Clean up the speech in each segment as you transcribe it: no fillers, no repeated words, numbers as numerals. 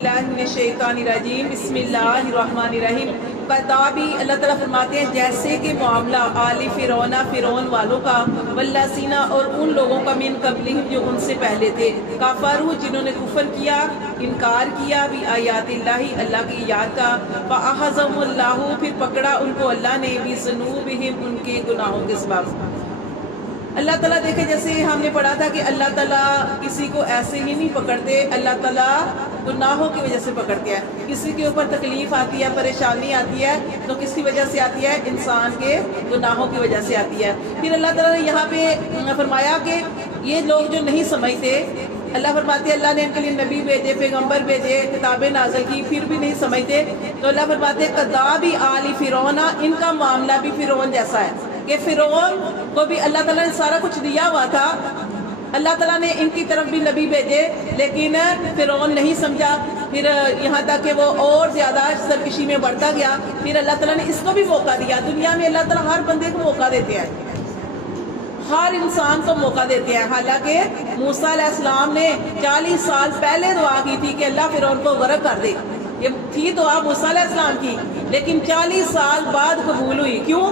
الشیطانirrajیم بسم اللہ الرحمن الرحیم۔ کتابی اللہ تعالیٰ فرماتے ہیں جیسے کہ معاملہ آل فرعون والوں کا والذین اور ان لوگوں کا من قبلہم جو ان سے پہلے تھے کفروا جنہوں نے کفر کیا انکار کیا بھی آیات اللہ کی یاد کا فاخذہم اللہ پھر پکڑا ان کو اللہ نے بذنوبہم ان کے گناہوں کے سبب۔ اللہ تعالیٰ دیکھیں جیسے ہم نے پڑھا تھا کہ اللہ تعالیٰ کسی کو ایسے ہی نہیں پکڑتے، اللہ تعالیٰ گناہوں کی وجہ سے پکڑتے ہیں۔ کسی کے اوپر تکلیف آتی ہے، پریشانی آتی ہے تو کس کی وجہ سے آتی ہے؟ انسان کے گناہوں کی وجہ سے آتی ہے۔ پھر اللہ تعالیٰ نے یہاں پہ فرمایا کہ یہ لوگ جو نہیں سمجھتے، اللہ فرماتے ہیں اللہ نے ان کے لیے نبی بھیجے، پیغمبر بھیجے، کتابیں نازل کی، پھر بھی نہیں سمجھتے تو اللہ فرماتے ہیں کذاب آل فرعون، ان کا معاملہ بھی فرعون جیسا ہے کہ فرعون کو بھی اللہ تعالیٰ نے سارا کچھ دیا ہوا تھا، اللہ تعالیٰ نے ان کی طرف بھی نبی بھیجے لیکن فرعون نہیں سمجھا، پھر یہاں تک کہ وہ اور زیادہ سرکشی میں بڑھتا گیا۔ پھر اللہ تعالیٰ نے اس کو بھی موقع دیا۔ دنیا میں اللہ تعالیٰ ہر بندے کو موقع دیتے ہیں، ہر انسان کو موقع دیتے ہیں۔ حالانکہ موسیٰ علیہ السلام نے 40 سال پہلے دعا کی تھی کہ اللہ فرعون کو غرق کر دے، یہ تھی دعا موسیٰ علیہ السلام کی، لیکن 40 سال بعد قبول ہوئی۔ کیوں؟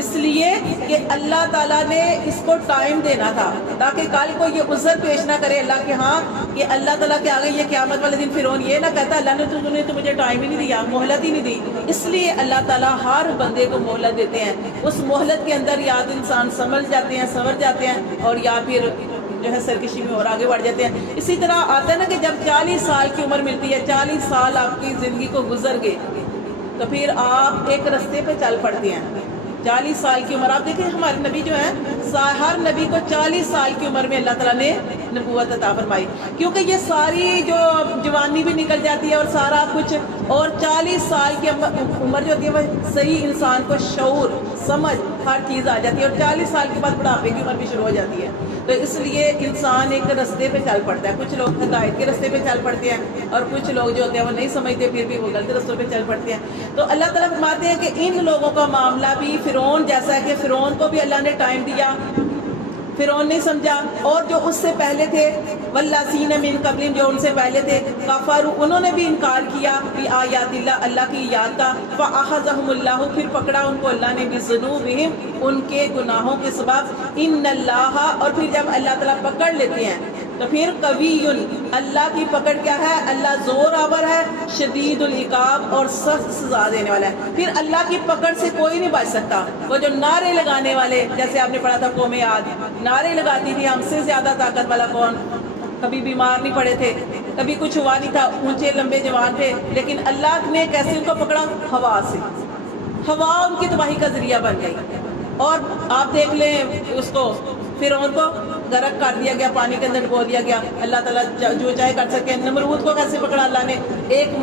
اس لیے کہ اللہ تعالیٰ نے اس کو ٹائم دینا تھا تاکہ کل کو یہ عذر پیش نہ کرے اللہ کے ہاں کہ اللہ تعالیٰ کے آگے یہ قیامت والے دن فرعون یہ نہ کہتا اللہ نے تو مجھے ٹائم ہی نہیں دیا، مہلت ہی نہیں دی۔ اس لیے اللہ تعالیٰ ہر بندے کو مہلت دیتے ہیں، اس مہلت کے اندر یا تو انسان سمجھ جاتے ہیں، سنور جاتے ہیں، اور یا پھر جو ہے سرکشی میں اور آگے بڑھ جاتے ہیں۔ اسی طرح آتا ہے نا کہ جب 40 سال کی عمر ملتی ہے، 40 سال آپ کی زندگی کو گزر گئے تو پھر آپ ایک رستے پہ چل پڑتے ہیں۔ 40 سال کی عمر، آپ دیکھیں ہمارے نبی جو ہیں ہر نبی کو 40 سال کی عمر میں اللہ تعالیٰ نے نبوت عطا فرمائی، کیونکہ یہ ساری جو جوانی بھی نکل جاتی ہے اور سارا کچھ، اور 40 سال کی عمر جو ہوتی ہے وہ صحیح انسان کو شعور سمجھ ہر چیز آ جاتی ہے، اور 40 سال کے بعد بڑھاپے کی عمر بھی شروع ہو جاتی ہے۔ تو اس لیے انسان ایک رستے پہ چل پڑتا ہے، کچھ لوگ ہدایت کے رستے پہ چل پڑتے ہیں اور کچھ لوگ جو ہوتے ہیں وہ نہیں سمجھتے، پھر بھی وہ غلط رستوں پہ چل پڑتے ہیں۔ تو اللہ تعالیٰ فرماتے ہیں کہ ان لوگوں کا معاملہ بھی فرعون جیسا ہے کہ فرعون کو بھی اللہ نے ٹائم دیا، فرعون نہیں سمجھا، اور جو اس سے پہلے تھے والذین من قبلہم جو ان سے پہلے تھے کفروا انہوں نے بھی انکار کیا بآیات اللہ کی یاد کا فاخذہم اللہ پھر پکڑا ان کو اللہ نے بذنوبہم ان کے گناہوں کے سبب ان اللہ، اور پھر جب اللہ تعالیٰ پکڑ لیتے ہیں تو پھر قوی، اللہ کی پکڑ کیا ہے؟ اللہ زور آور ہے، شدید العقاب اور سخت سزا دینے والا ہے۔ پھر اللہ کی پکڑ سے کوئی نہیں بچ سکتا۔ وہ جو نعرے لگانے والے، جیسے آپ نے پڑھا تھا قوم عاد نعرے لگاتی تھی ہم سے زیادہ طاقت والا کون، کبھی بیمار نہیں پڑے تھے، کبھی کچھ ہوا نہیں تھا، اونچے لمبے جوان تھے، لیکن اللہ نے کیسے ان کو پکڑا؟ ہوا سے، ہوا ان کی تباہی کا ذریعہ بن گئی۔ اور آپ دیکھ لیں اس کو فرعون کو غرق کر دیا گیا، پانی کے اندر ڈبو دیا گیا، اللہ تعالیٰ جو چاہے کر سکے۔ نمرود کو کیسے پکڑا اللہ نے؟ ایک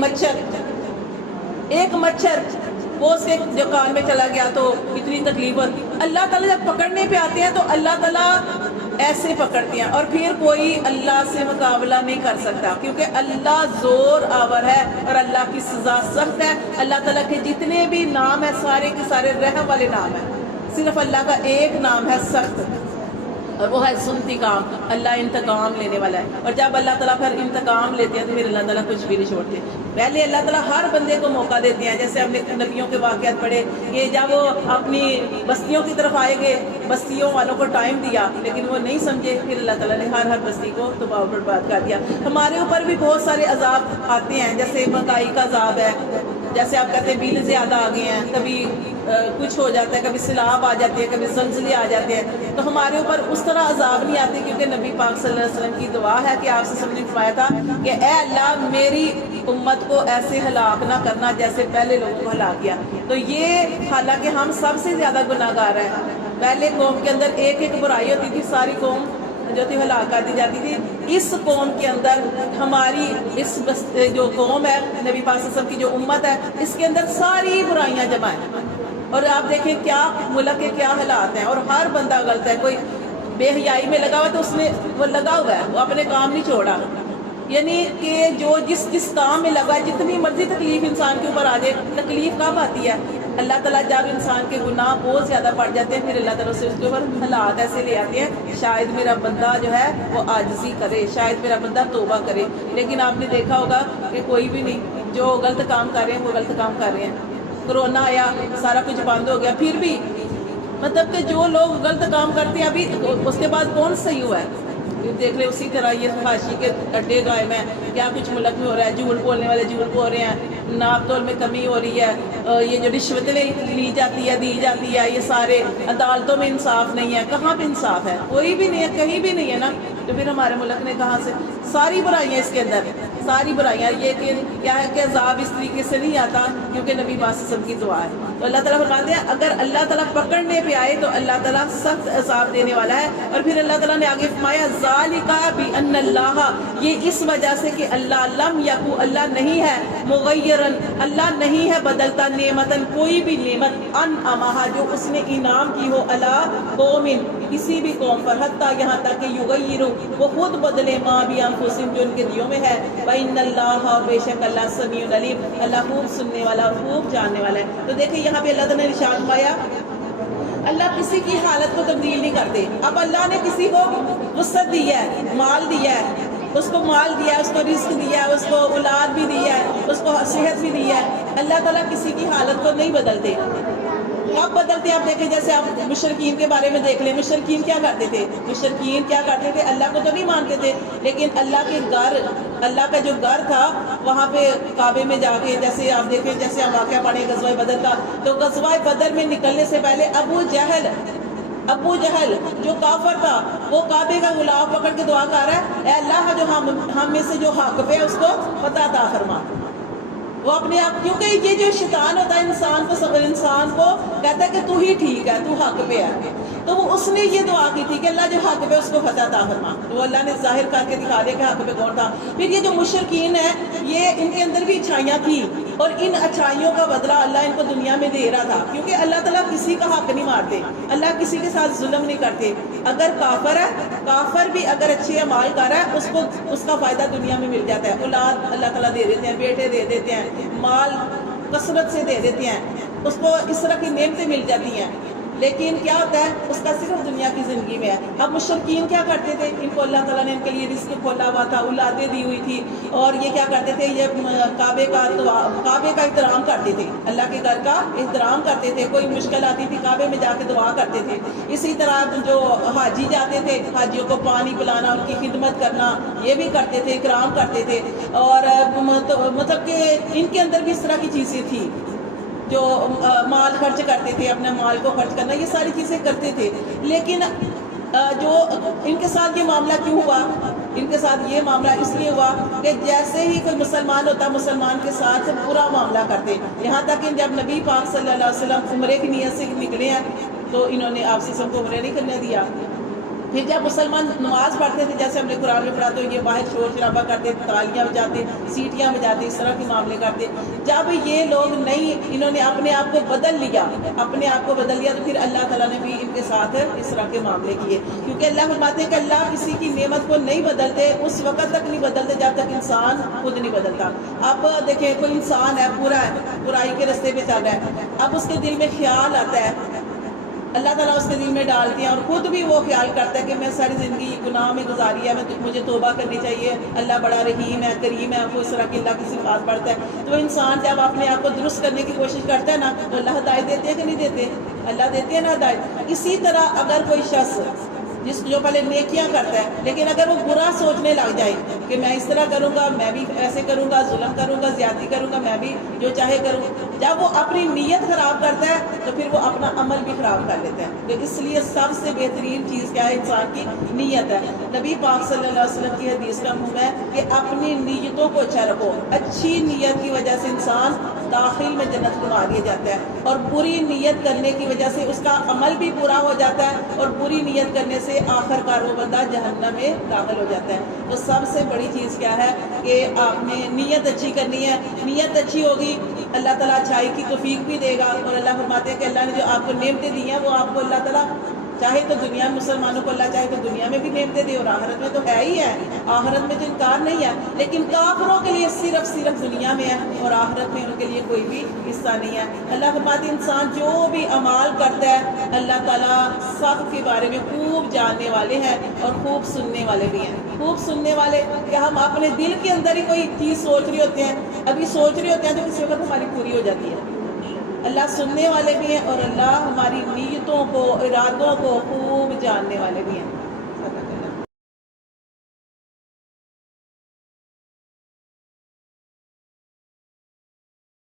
مچھر وہ اس کے جو کان میں چلا گیا تو اتنی تکلیف ہوتی۔ اللہ تعالیٰ جب پکڑنے پہ آتے ہیں تو اللہ تعالیٰ ایسے پکڑتے ہیں، اور پھر کوئی اللہ سے مقابلہ نہیں کر سکتا، کیونکہ اللہ زور آور ہے اور اللہ کی سزا سخت ہے۔ اللہ تعالیٰ کے جتنے بھی نام ہیں سارے کے سارے رحم والے نام ہیں، صرف اللہ کا ایک نام ہے سخت، اور وہ ہے انتقام، اللہ انتقام لینے والا ہے۔ اور جب اللہ تعالیٰ پھر انتقام لیتے ہیں تو پھر اللہ تعالیٰ کچھ بھی نہیں چھوڑتے۔ پہلے اللہ تعالیٰ ہر بندے کو موقع دیتے ہیں، جیسے ہم نے نبیوں کے واقعات پڑھے کہ جب وہ اپنی بستیوں کی طرف آئے گے، بستیوں والوں کو ٹائم دیا لیکن وہ نہیں سمجھے، پھر اللہ تعالیٰ نے ہر بستی کو تباہ و برباد کر دیا۔ ہمارے اوپر بھی بہت سارے عذاب آتے ہیں، جیسے مہنگائی کا عذاب ہے، جیسے آپ کہتے ہیں بل زیادہ آ گئے ہیں، کبھی کچھ ہو جاتا ہے، کبھی سیلاب آ جاتے ہیں، کبھی زلزلے آ جاتے ہیں، تو ہمارے اوپر اس طرح عذاب نہیں آتے، کیونکہ نبی پاک صلی اللہ علیہ وسلم کی دعا ہے کہ آپ سے سب نے فرمایا تھا کہ اے اللہ میری امت کو ایسے ہلاک نہ کرنا جیسے پہلے لوگوں کو ہلاک کیا۔ تو یہ حالانکہ ہم سب سے زیادہ گناہ گار ہیں، پہلے قوم کے اندر ایک برائی ہوتی تھی، ساری قوم جو تھی ہلاک کر دی جاتی تھی۔ اس قوم کے اندر ہماری اس جو قوم ہے نبی پاک صلی اللہ علیہ وسلم کی جو امت ہے، اس کے اندر ساری برائیاں جمع ہیں، اور آپ دیکھیں کیا ملک کے کیا حالات ہیں، اور ہر بندہ غلط ہے۔ کوئی بے حیائی میں لگا ہوا تو اس نے وہ لگا ہوا ہے، وہ اپنے کام نہیں چھوڑا، یعنی کہ جو جس کام میں لگا ہے، جتنی مرضی تکلیف انسان کے اوپر آ جائے، تکلیف کب آتی ہے؟ اللہ تعالیٰ جب انسان کے گناہ بہت زیادہ بڑھ جاتے ہیں پھر اللہ تعالیٰ سے اس کے اوپر حالات ایسے لے آتے ہیں شاید میرا بندہ جو ہے وہ عاجزی کرے، شاید میرا بندہ توبہ کرے، لیکن آپ نے دیکھا ہوگا کہ کوئی بھی نہیں، جو غلط کام کر رہے ہیں وہ غلط کام کر رہے ہیں۔ کرونا آیا، سارا کچھ بند ہو گیا، پھر بھی مطلب کہ جو لوگ غلط کام کرتے ہیں ابھی اس کے بعد کون صحیح ہوا ہے؟ دیکھ لیں اسی طرح یہ فحاشی کے اڈے قائم ہیں، کیا کچھ ملک میں ہو رہا ہے، جھوٹ بولنے والے جھوٹ بول رہے ہیں، ناپ تول میں کمی ہو رہی ہے، یہ جو رشوتیں لی جاتی ہے دی جاتی ہے، یہ سارے عدالتوں میں انصاف نہیں ہے، کہاں پہ انصاف ہے؟ کوئی بھی نہیں ہے، کہیں بھی نہیں ہے نا، تو پھر ہمارے ملک نے کہاں سے؟ ساری برائیاں اس کے اندر، ساری برائیاں، یہ کہ کیا ہے کہ عذاب اس طریقے سے نہیں آتا کیونکہ نبی پاک صلی اللہ علیہ وسلم کی دعا ہے۔ تو اللہ تعالیٰ فرماتے ہیں اگر اللہ تعالیٰ پکڑنے پہ آئے تو اللہ تعالیٰ سخت عذاب دینے والا ہے۔ اور پھر اللہ تعالیٰ نے آگے فرمایا ذالک بان اللہ، یہ اس وجہ سے کہ اللہ لم یکو، اللہ نہیں ہے، مغیرن، اللہ نہیں ہے بدلتا، نعمتن، کوئی بھی نعمت، انعمہا، جو اس نے انعام کی ہو، علی قوم، کسی بھی قوم پر، حتیٰ یہاں تک کہ یغیروا، وہ خود بدلے، ما بانفسہم، جو ان کے دلوں میں ہے، وان اللہ، بے شک اللہ، سمیع علیم، اللہ خوب سننے والا اور خوب جاننے والا ہے۔ تو دیکھیں یہاں پہ اللہ تعالیٰ نے ارشاد فرمایا اللہ کسی کی حالت کو تبدیل نہیں کرتے۔ اب اللہ نے کسی کو وسعت دی ہے، مال دیا ہے، اس کو مال دیا ہے، اس کو رزق دیا ہے، اس کو اولاد بھی دی ہے، اس کو صحت بھی دی ہے، اللہ تعالیٰ کسی کی حالت کو نہیں بدلتے۔ اب بدلتے آپ دیکھیں، جیسے آپ مشرکین کے بارے میں دیکھ لیں، مشرکین کیا کرتے تھے؟ مشرکین کیا کرتے تھے؟ اللہ کو تو نہیں مانتے تھے، لیکن اللہ کے گھر، اللہ کا جو گھر تھا وہاں پہ کعبے میں جا کے، جیسے آپ دیکھیں، جیسے ہم واقعہ پڑھیں غزوہ بدر کا، تو غزوہ بدر میں نکلنے سے پہلے ابو جہل جو کافر تھا، وہ کعبے کا غلاف پکڑ کے دعا کر رہا ہے، اے اللہ جو ہم میں سے جو حق پہ ہے اس کو پتہ عطا فرما۔ وہ اپنے آپ، کیونکہ یہ جو شیطان ہوتا ہے انسان کو کہتا ہے کہ تو ہی ٹھیک ہے، تو حق پہ ہے، تو وہ اس نے یہ دعا کی تھی کہ اللہ جو حق پہ اس کو فتح عطا فرما، تو اللہ نے ظاہر کر کے دکھا دیا کہ حق پہ کون تھا۔ پھر یہ جو مشرکین ہیں، یہ ان کے اندر بھی اچھائیاں تھیں، اور ان اچھائیوں کا بدلہ اللہ ان کو دنیا میں دے رہا تھا، کیونکہ اللہ تعالیٰ کسی کا حق نہیں مارتے، اللہ کسی کے ساتھ ظلم نہیں کرتے۔ اگر کافر ہے، کافر بھی اگر اچھے اعمال کر رہا ہے، اس کو اس کا فائدہ دنیا میں مل جاتا ہے، اولاد اللہ تعالیٰ دے دیتے ہیں، بیٹے دے دیتے ہیں، مال کثرت سے دے دیتے ہیں، اس کو اس طرح کی نعمتیں مل جاتی ہیں، لیکن کیا ہوتا ہے اس کا صرف دنیا کی زندگی میں ہے۔ اب مشرکین کیا کرتے تھے؟ ان کو اللہ تعالیٰ نے ان کے لیے رزق کھولا ہوا تھا، اولادیں دی ہوئی تھی، اور یہ کیا کرتے تھے؟ یہ کعبے کا احترام کرتے تھے، اللہ کے گھر کا احترام کرتے تھے، کوئی مشکل آتی تھی کعبے میں جا کے دعا کرتے تھے۔ اسی طرح جو حاجی جاتے تھے، حاجیوں کو پانی پلانا، ان کی خدمت کرنا، یہ بھی کرتے تھے، اکرام کرتے تھے، اور مطلب کہ ان کے اندر بھی اس طرح کی چیزیں تھیں، جو مال خرچ کرتے تھے، اپنے مال کو خرچ کرنا، یہ ساری چیزیں کرتے تھے۔ لیکن جو ان کے ساتھ یہ معاملہ کیوں ہوا؟ ان کے ساتھ یہ معاملہ اس لیے ہوا کہ جیسے ہی کوئی مسلمان ہوتا، مسلمان کے ساتھ برا معاملہ کرتے، یہاں تک کہ جب نبی پاک صلی اللہ علیہ وسلم عمرے کی نیت سے نکلے ہیں تو انہوں نے آپ سے سب کو عمرے نہیں کرنے دیا۔ پھر جب مسلمان نماز پڑھتے تھے، جیسے ہم نے قرآن میں پڑھا، تو یہ باہر شور شرابہ کرتے، تالیاں بجاتے، سیٹیاں بجاتے، اس طرح کے معاملے کرتے۔ جب یہ لوگ نہیں، انہوں نے اپنے آپ کو بدل لیا، تو پھر اللہ تعالیٰ نے بھی ان کے ساتھ اس طرح کے معاملے کیے، کیونکہ اللہ فرماتے ہیں کہ اللہ کسی کی نعمت کو نہیں بدلتے، اس وقت تک نہیں بدلتے جب تک انسان خود نہیں بدلتا۔ اب دیکھیں کوئی انسان ہے، برا ہے، برائی کے راستے پہ چل رہا ہے، اب اس کے دل میں خیال آتا ہے، اللہ تعالیٰ اس کے دل میں ڈالتے ہیں، اور خود بھی وہ خیال کرتا ہے کہ میں ساری زندگی گناہ میں گزاری ہے، مجھے توبہ کرنی چاہیے، اللہ بڑا رحیم ہے، کریم ہے، وہ اس طرح کی اللہ کی صفات پڑھتا ہے۔ تو انسان جب اپنے آپ کو درست کرنے کی کوشش کرتا ہے نا، تو اللہ ہدایت دیتے ہیں کہ نہیں دیتے؟ اللہ دیتے ہیں نا ہدایت۔ اسی طرح اگر کوئی شخص جو پہلے نیکیاں کرتا ہے، لیکن اگر وہ برا سوچنے لگ جائے کہ میں اس طرح کروں گا، میں بھی ایسے کروں گا، ظلم کروں گا، زیادتی کروں گا، میں بھی جو چاہے کروں، جب وہ اپنی نیت خراب کرتا ہے تو پھر وہ اپنا عمل بھی خراب کر لیتا ہے۔ تو اس لیے سب سے بہترین چیز کیا ہے؟ انسان کی نیت ہے۔ نبی پاک صلی اللہ علیہ وسلم کی حدیث کا مفہوم ہے کہ اپنی نیتوں کو اچھا رکھو، اچھی نیت کی وجہ سے انسان داخل میں جنت کو مار دیا جاتا ہے، اور بری نیت کرنے کی وجہ سے اس کا عمل بھی برا ہو جاتا ہے، اور بری نیت کرنے سے آخر کار وہ بندہ جہنم میں داخل ہو جاتا ہے۔ تو سب سے بڑی چیز کیا ہے کہ آپ نے نیت اچھی کرنی ہے، نیت اچھی ہوگی اللہ تعالیٰ اچھائی کی توفیق بھی دے گا، اور اللہ فرماتے ہیں کہ اللہ نے جو آپ کو نعمتیں دی ہیں وہ آپ کو اللہ تعالیٰ چاہے تو دنیا میں مسلمانوں کو اللہ چاہے تو دنیا میں بھی نعمتیں دے اور آخرت میں تو ہے ہی ہے، آخرت میں تو انکار نہیں ہے، لیکن کافروں کے لیے صرف دنیا میں ہے اور آخرت میں ان کے لیے کوئی بھی حصہ نہیں ہے۔ اللہ فرماتے ہیں انسان جو بھی اعمال کرتا ہے اللہ تعالیٰ سب کے بارے میں خوب جاننے والے ہیں اور خوب سننے والے بھی ہیں۔ خوب سننے والے کہ ہم اپنے دل کے اندر ہی کوئی چیز سوچ رہے ہوتے ہیں، ابھی سوچ رہے ہوتے ہیں تو کسی وقت ہماری پوری ہو جاتی ہے۔ اللہ سننے والے بھی ہیں اور اللہ ہماری نیتوں کو ارادوں کو خوب جاننے والے بھی ہیں۔